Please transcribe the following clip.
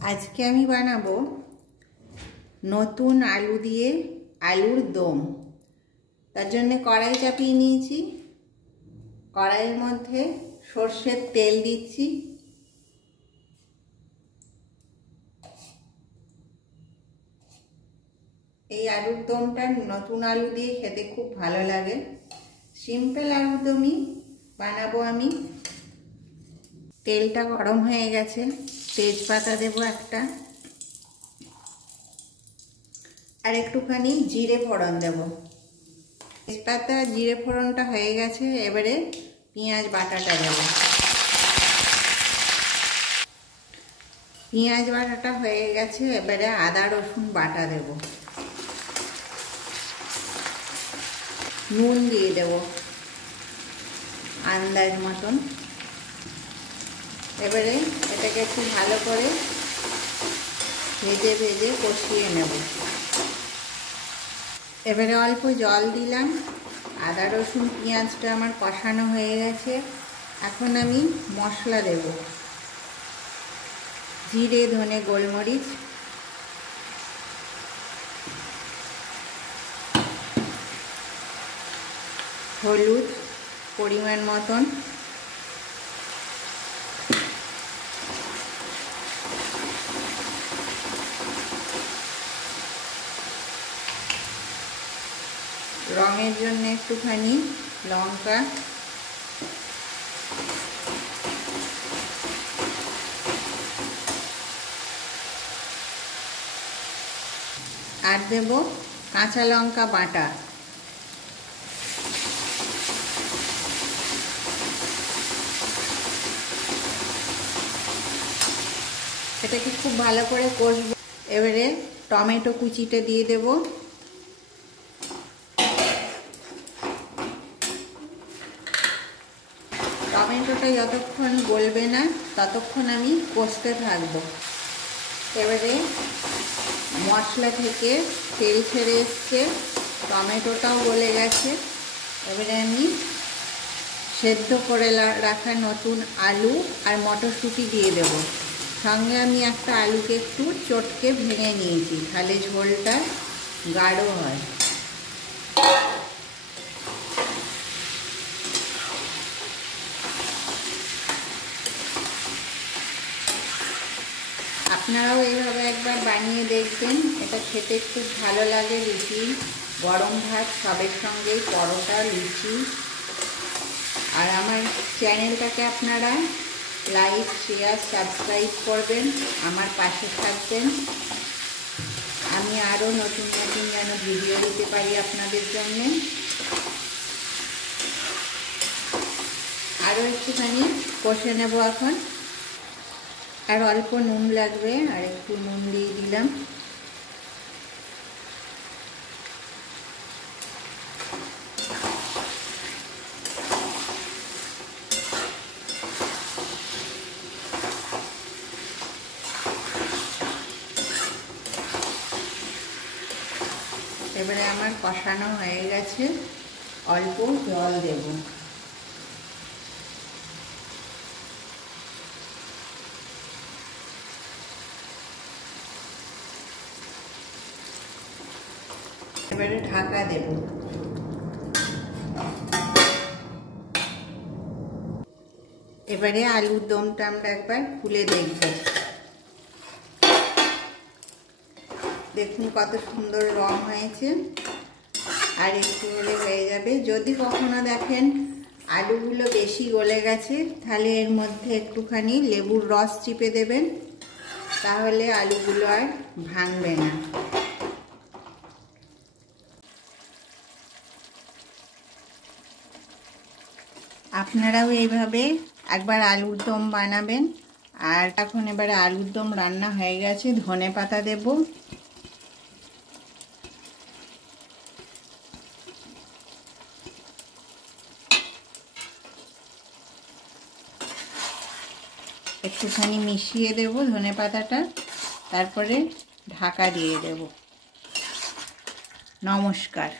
आज के आमी बानाबो नतून आलू दिए आलूर दम। तार जन्य कड़ाई चापिए निয়েছি। कड़ाइर मध्य सर्षेर तेल दिচ্ছি। এই আলুর দমটা নতুন আলু দিয়ে খেতে খুব ভালো লাগে। সিম্পল আলুর দমই বানাবো আমি। তেলটা গরম হয়ে গেছে, তেজপাতা দেব একটা, আর একটুখানি জিরে ফোড়ন দেব। তেজপাতা জিরে ফোড়নটা হয়ে গেছে, এবারে পেঁয়াজ বাটাটা দেব। পেঁয়াজ বাটাটা হয়ে গেছে, এবারে আদা রসুন বাটা দেব। নুন দিয়ে দেব আন্দাজ মতন। এবারে এটাকে একটু ভালো করে ভেজে ভেজে কষিয়ে নেব। এবারে অল্প জল দিলাম। আদা রসুন পেঁয়াজটা আমার কষানো হয়ে গেছে। এখন আমি মশলা দেব। জিরে ধনে গোলমরিচ, হলুদ পরিমাণ মতন, রঙের জন্য একটুখানি লঙ্কা, আর দেব কাঁচা লঙ্কা বাটা। এটাকে খুব ভালো করে কষবো। এবারে টমেটো কুচিটা দিয়ে দেব। টমেটোটা যতক্ষণ গলবে না ততক্ষণ আমি কষতে থাকবো। এবারে মশলা থেকে তেল ছেড়ে এসছে, টমেটোটাও গলে গেছে। এবারে আমি সেদ্ধ করে রাখা নতুন আলু আর মটরশুঁটি দিয়ে দেব। সঙ্গে আমি একটা আলুকে একটু চটকে ভেঙে নিয়েছি, তাহলে ঝোলটা গাঢ় হয়। আপনারাও এইভাবে একবার বানিয়ে দেখবেন, এটা খেতে খুব ভালো লাগে। রুটি, গরম ভাত সবের সঙ্গেই, পরোটা, লুচি। আর আমার চ্যানেলটাকে আপনারা লাইক শেয়ার সাবস্ক্রাইব করবেন, আমার পাশে থাকবেন। আমি আরও নতুন নতুন যেন ভিডিও দিতে পারি আপনাদের জন্যে। আরও একটুখানি কষে নেব এখন। আর অল্প নুন লাগবে, আর একটু নুন দিয়ে দিলাম। এবারে আমার কষানো হয়ে গেছে, অল্প জল দেব। এবারে ঢাকা দেব। এবারে আলুর দমটা আমরা একবার খুলে দেখব। দেখুন কত সুন্দর রং হয়েছে। আর একটু হলে হয়ে যাবে। যদি কখনো দেখেন আলুগুলো বেশি গলে গেছে, তাহলে এর মধ্যে একটুখানি লেবুর রস চিপে দেবেন, তাহলে আলুগুলো আর ভাঙবে না। আপনারাও এইভাবে একবার আলুর দম বানাবেন। আর এখন এবারে আলুর দম রান্না হয়ে গেছে, ধনে পাতা দেব। একটুখানি মিশিয়ে দেব ধনে পাতাটা, তারপরে ঢাকা দিয়ে দেব। নমস্কার।